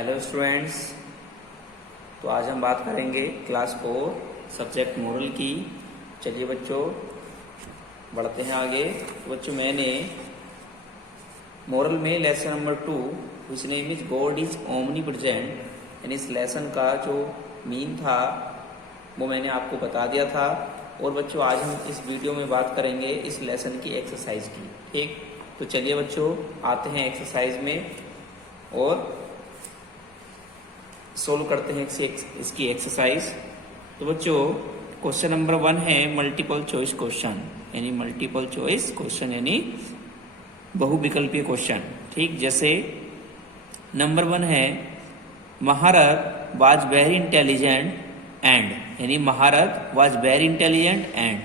Hello students. तो आज हम बात करेंगे क्लास 4 सब्जेक्ट मोरल की। चलिए बच्चों बढ़ते हैं आगे। तो बच्चों मैंने मोरल में lesson number 2 which name is God is omni present, यानी इस लेसन का जो मीन था वो मैंने आपको बता दिया था। और बच्चों आज हम इस वीडियो में बात करेंगे इस लेसन की एक्सरसाइज की। ठीक, तो चलिए बच्चों आते हैं एक्सरसाइज में और सोल्व करते हैं इसकी एक्सरसाइज। तो बच्चों क्वेश्चन नंबर 1 है मल्टीपल चॉइस क्वेश्चन, यानी मल्टीपल चॉइस क्वेश्चन यानी बहुविकल्पीय क्वेश्चन। ठीक, जैसे नंबर 1 है महारत वाज वेरी इंटेलिजेंट एंड, यानी महारत वाज वेरी इंटेलिजेंट एंड,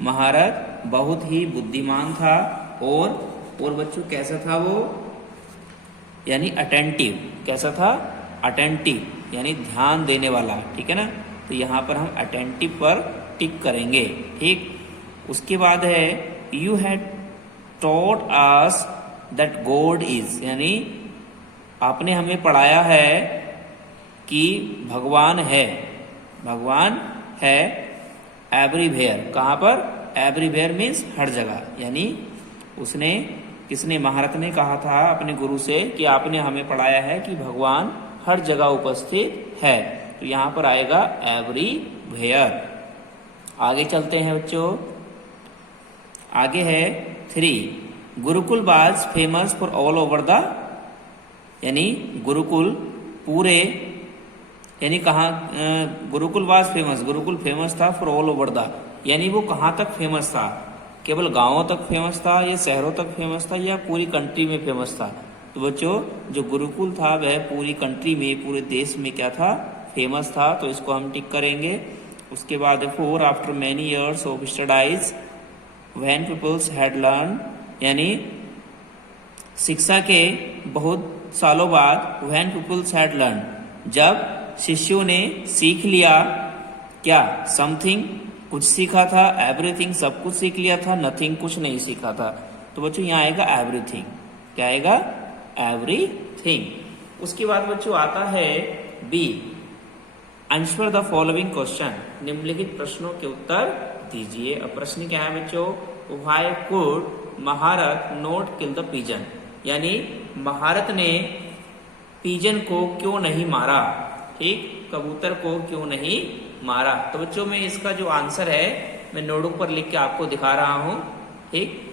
महारत बहुत ही बुद्धिमान था और बच्चों कैसा था वो, यानी अटेंटिव। कैसा था? अटेंटिव, यानी ध्यान देने वाला। ठीक है ना, तो यहाँ पर हम अटेंटिव पर टिक करेंगे। ठीक, उसके बाद है you had taught us that God is, यानी आपने हमें पढ़ाया है कि भगवान है। भगवान है एवरीवेयर, कहाँ पर? एवरीवेयर मीन्स हर जगह, यानी उसने किसने, महारत ने कहा था अपने गुरु से कि आपने हमें पढ़ाया है कि भगवान हर जगह उपस्थित है। तो यहां पर आएगा एवरीवेयर। आगे चलते हैं बच्चों, आगे है 3 Gurukul was famous for all over the, यानी गुरुकुल पूरे, यानी कहाँ Gurukul was famous, Gurukul famous था फॉर ऑल ओवर द, यानी वो कहाँ तक फेमस था? केवल गांवों तक फेमस था या शहरों तक फेमस था या पूरी कंट्री में फेमस था? तो बच्चों जो गुरुकुल था वह पूरी कंट्री में, पूरे देश में क्या था? फेमस था। तो इसको हम टिक करेंगे। उसके बाद 4 after many years of studies when peoples had learn, यानी शिक्षा के बहुत सालों बाद व्हेन पीपल्स हैड लर्न, जब शिष्यों ने सीख लिया क्या? समथिंग, कुछ सीखा था। एवरीथिंग, सब कुछ सीख लिया था। नथिंग, कुछ नहीं सीखा था। तो बच्चों यहाँ आएगा एवरीथिंग। क्या आएगा? एवरीथिंग। उसके बाद बच्चों आता है be answer the following question, निम्नलिखित प्रश्नों के उत्तर दीजिए। अब प्रश्न क्या है बच्चों? व्हाई कुड महारत नॉट किल द पिजन, यानी महारत ने पिजन को क्यों नहीं मारा? ठीक, कबूतर को क्यों नहीं मारा? तो बच्चों में इसका जो आंसर है मैं नोटबुक पर लिख के आपको दिखा रहा हूं। ठीक,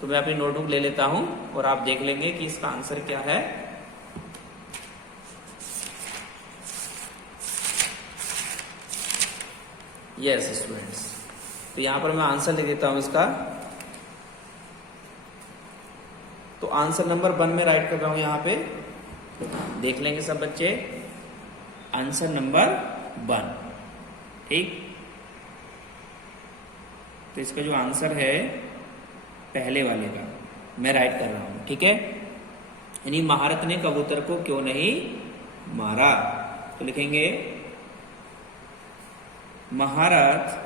तो मैं अपनी नोटबुक ले लेता हूं और आप देख लेंगे कि इसका आंसर क्या है। यस स्टूडेंट्स, तो यहां पर मैं आंसर लिख देता हूं इसका। तो आंसर नंबर 1 में राइट कर रहा हूं, यहां पे देख लेंगे सब बच्चे। Answer number 1। ठीक, तो इसका जो आंसर है पहले वाले का मैं राइट कर रहा हूं। ठीक है, यानी महारत ने कबूतर को क्यों नहीं मारा? तो लिखेंगे महारत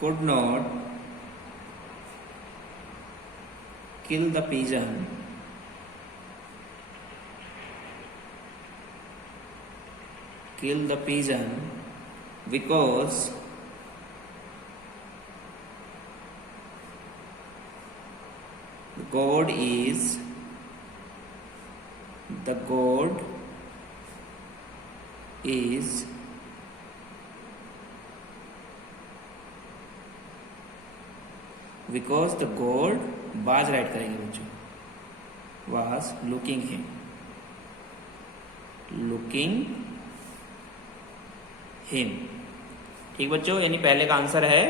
could not kill the pigeon because the god is because the god was, right करेंगे बच्चों, was looking him। ठीक बच्चों, यानी पहले का आंसर है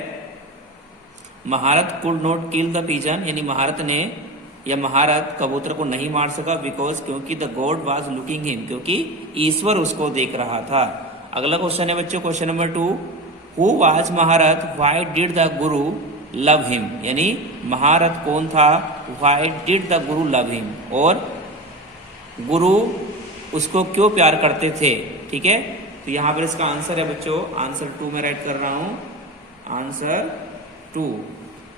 महारत could not kill the pigeon, यानी महारत ने या महारत कबूतर को नहीं मार सका बिकॉज, क्योंकि the God was looking him, क्योंकि ईश्वर उसको देख रहा था। अगला क्वेश्चन है बच्चों क्वेश्चन नंबर 2 हु वाज महारत why did the Guru love him, यानी महारत कौन था? Why did the Guru love him, और गुरु उसको क्यों प्यार करते थे? ठीक है, तो यहां पर इसका आंसर है बच्चों, आंसर 2 में राइट कर रहा हूं, आंसर 2।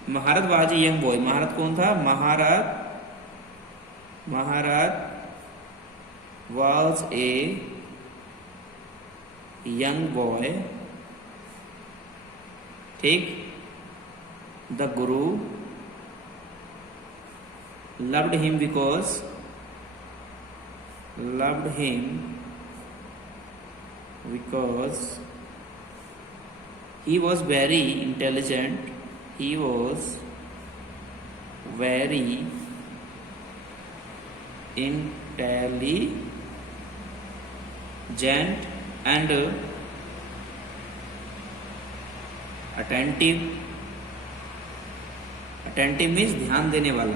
महारत वाज ए यंग बॉय। महारत कौन था? महारत वाज ए यंग बॉय। ठीक। The Guru loved him because he was very intelligent. He was very intelligent and attentive means ध्यान देने वाला।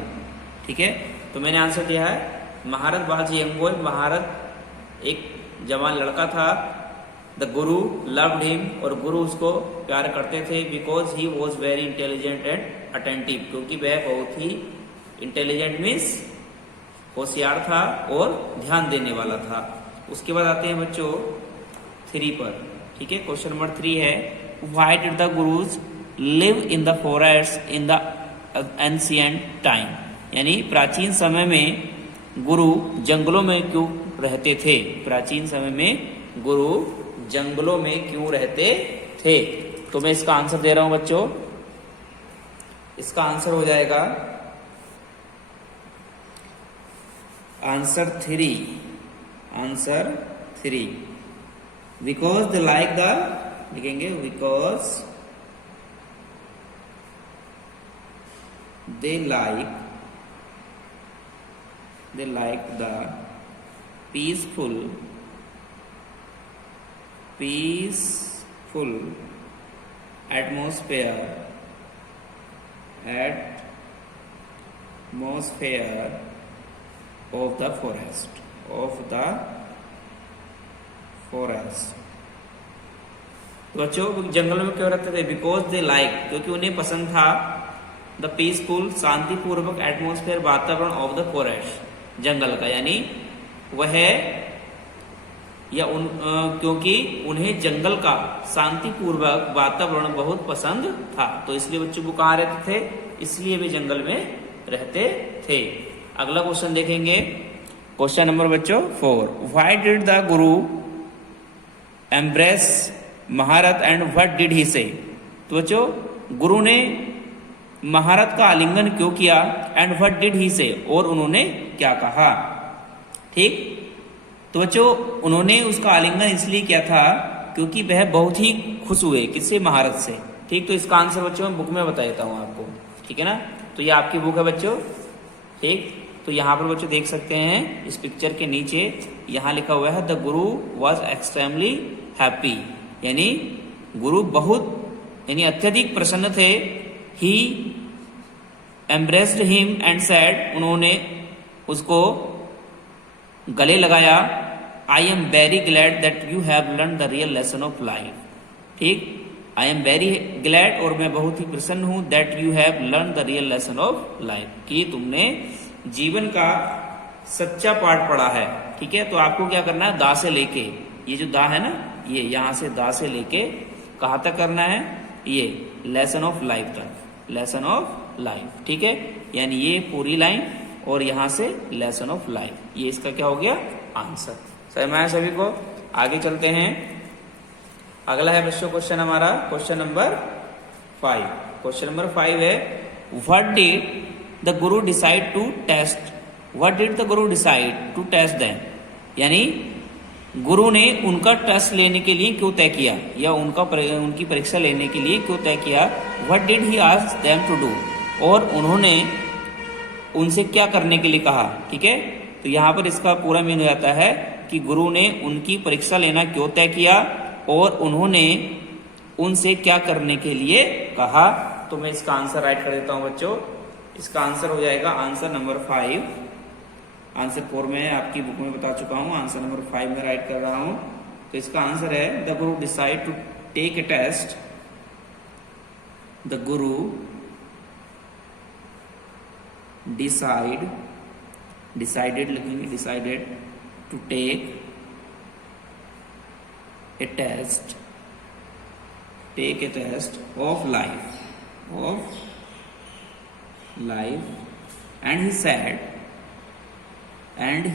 ठीक है, तो मैंने आंसर दिया है महारत वाज ए यंग बॉय। महारत एक जवान लड़का था। द गुरु लव्ड हिम, और गुरु उसको प्यार करते थे। Because he was very intelligent and attentive, क्योंकि वह बहुत ही इंटेलिजेंट मीन्स होशियार था और ध्यान देने वाला था। उसके बाद आते हैं बच्चों 3 पर। ठीक है, क्वेश्चन नंबर 3 है why did the gurus live in the forest in the ancient time. यानी प्राचीन समय में गुरु जंगलों में क्यों रहते थे? प्राचीन समय में गुरु जंगलों में क्यों रहते थे? तो मैं इसका आंसर दे रहा हूं बच्चों। इसका आंसर हो जाएगा answer 3। Because they like the, लिखेंगे because they like the peaceful atmosphere of the forest। तो बच्चों जंगल में क्यों रहते थे? बिकॉज दे लाइक, क्योंकि उन्हें पसंद था द पीसफुल, शांतिपूर्वक एटमोस्फेयर, वातावरण ऑफ द फॉरेस्ट, जंगल का। यानी वह क्योंकि उन्हें जंगल का शांतिपूर्वक वातावरण बहुत पसंद था, तो इसलिए बच्चों को कहाँ रहते थे? इसलिए वे जंगल में रहते थे। अगला क्वेश्चन देखेंगे, क्वेश्चन नंबर बच्चों 4। Why did the Guru embrace महारत एंड व्हाट डिड ही से। तो बच्चों गुरु ने महारत का आलिंगन क्यों किया? एंड व्हाट डिड ही से, और उन्होंने क्या कहा? ठीक, तो बच्चों उन्होंने उसका आलिंगन इसलिए किया था क्योंकि वह बहुत ही खुश हुए। किससे? महारत से। ठीक, तो इसका आंसर बच्चों मैं बुक में बता देता हूं आपको। ठीक है ना, तो ये आपकी बुक है बच्चों। ठीक, तो यहाँ पर बच्चों देख सकते हैं इस पिक्चर के नीचे यहाँ लिखा हुआ है the Guru was extremely happy. यानी गुरु बहुत यानी अत्यधिक प्रसन्न थे। ही एम्ब्रेस्ड हिम एंड सेड, उन्होंने उसको गले लगाया। I am very glad that you have learn the real lesson of life. ठीक, आई एम वेरी ग्लैड, और मैं बहुत ही प्रसन्न हूं, that you have learn the real lesson of life, कि तुमने जीवन का सच्चा पाठ पढ़ा है। ठीक है, तो आपको क्या करना है? दा से लेके, ये जो दा है ना, ये यहां से दा से लेके कहां तक करना है? ये लेसन ऑफ लाइफ तक, लेसन ऑफ लाइफ। ठीक है, यानी ये पूरी लाइन और यहां से लेसन ऑफ लाइफ, ये इसका क्या हो गया? आंसर। समझ में आया सभी को? आगे चलते हैं। अगला है बच्चों क्वेश्चन हमारा क्वेश्चन नंबर 5। क्वेश्चन नंबर 5 है what did the guru decide to test. What did the guru decide to test them. यानी गुरु ने उनका टेस्ट लेने के लिए क्यों तय किया, या उनकी परीक्षा लेने के लिए क्यों तय किया? What did he ask them to do, और उन्होंने उनसे क्या करने के लिए कहा। ठीक है, तो यहाँ पर इसका पूरा मीन हो जाता है कि गुरु ने उनकी परीक्षा लेना क्यों तय किया और उन्होंने उनसे क्या करने के लिए कहा। तो मैं इसका आंसर राइट कर देता हूं बच्चों। इसका आंसर हो जाएगा आंसर नंबर 5। आंसर 4 में आपकी बुक में बता चुका हूं, आंसर नंबर 5 में राइट कर रहा हूं। तो इसका आंसर है the guru decide to take a test. The guru decided लिखेंगे, decided to take a test, take a test of life, and he said, and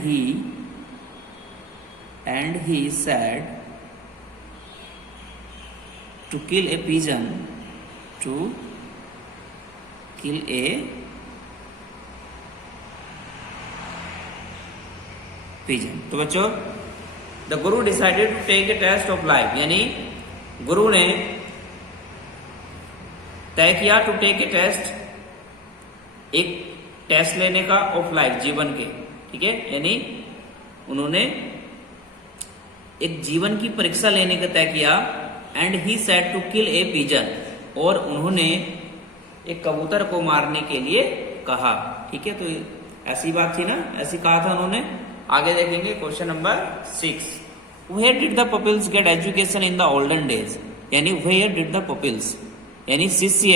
he said to kill a pigeon, to kill a pigeon. तो बच्चों, the guru decided to take a test of life, यानी गुरु ने तय किया to take a test, एक test लेने का ऑफ लाइफ, जीवन के, ठीक है, यानी उन्होंने एक जीवन की परीक्षा लेने का तय किया। And he said to kill a pigeon, और उन्होंने एक कबूतर को मारने के लिए कहा, ठीक है। तो ऐसी बात थी ना, ऐसी कहा था उन्होंने। आगे देखेंगे question number 6, where did the pupils get education in the olden days, यानी वेयर डिड द पीपल्स, यानी शिष्य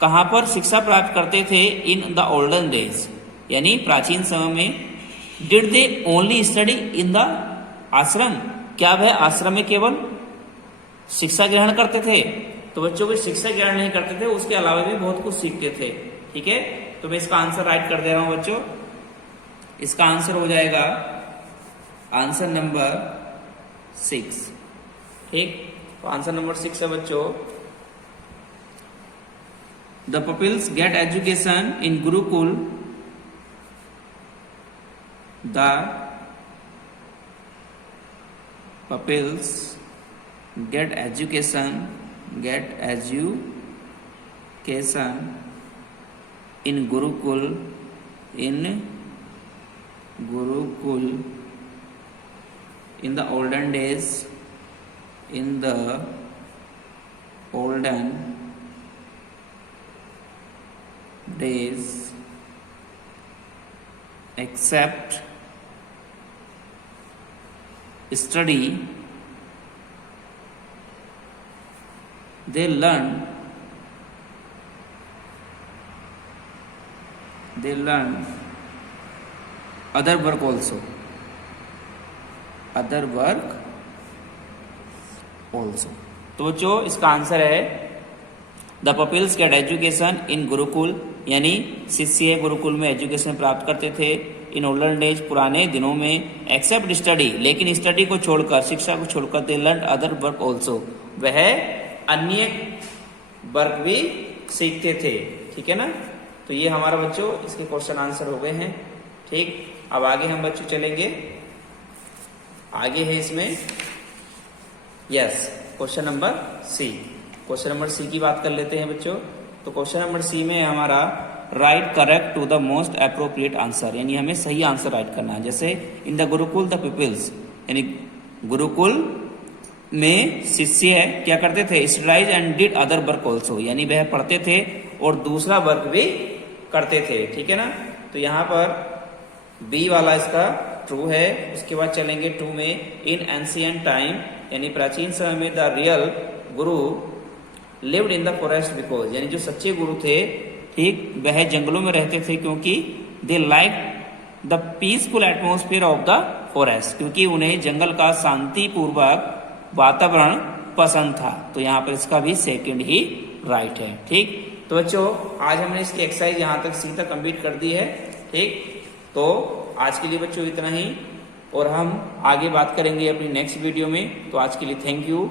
कहां पर शिक्षा प्राप्त करते थे इन द ओल्डन डेज, यानी प्राचीन समय में। Did they only study in the आश्रम, क्या वह आश्रम में केवल शिक्षा ग्रहण करते थे? तो बच्चों को शिक्षा ग्रहण नहीं करते थे, उसके अलावा भी बहुत कुछ सीखते थे, ठीक है। तो मैं इसका आंसर राइट कर दे रहा हूं बच्चों। इसका आंसर हो जाएगा आंसर नंबर 6, ठीक। तो आंसर नंबर 6 है बच्चों, the pupils get education in gurukul, the pupils get education in gurukul in the olden days, except study they learn other work also, तो बच्चों इसका आंसर है the pupils get education in gurukul, यानी शिष्य गुरुकुल में एजुकेशन प्राप्त करते थे। इन ओल्डन डेज, पुराने दिनों में। एक्सेप्ट स्टडी, लेकिन स्टडी को छोड़कर, शिक्षा को छोड़कर, they learn other work also, वह अन्य वर्क भी सीखते थे, ठीक है ना। तो ये हमारा बच्चों इसके क्वेश्चन आंसर हो गए हैं, ठीक। अब आगे हम बच्चों चलेंगे, आगे है इसमें yes question number C. Question number C की बात कर लेते हैं बच्चों। तो क्वेश्चन नंबर सी में हमारा write correct to the most appropriate answer, यानी हमें सही आंसर राइट करना है। जैसे in the gurukul the pupils, यानी गुरुकुल में शिष्य क्या करते थे? Studies and did other work also, यानी वह पढ़ते थे और दूसरा वर्क भी करते थे, ठीक है ना। तो यहाँ पर बी वाला इसका ट्रू है। उसके बाद चलेंगे टू में, इन एंशिएंट टाइम, यानी प्राचीन समय में the real Guru lived in the forest because, यानी जो सच्चे गुरु थे, ठीक, वह जंगलों में रहते थे क्योंकि they like the peaceful atmosphere of the forest, क्योंकि उन्हें जंगल का शांतिपूर्वक वातावरण पसंद था। तो यहाँ पर इसका भी सेकंड ही राइट है, ठीक। तो बच्चों आज हमने इसकी एक्सरसाइज यहाँ तक सी तक कंप्लीट कर दी है, ठीक। तो आज के लिए बच्चों इतना ही, और हम आगे बात करेंगे अपनी नेक्स्ट वीडियो में। तो आज के लिए थैंक यू।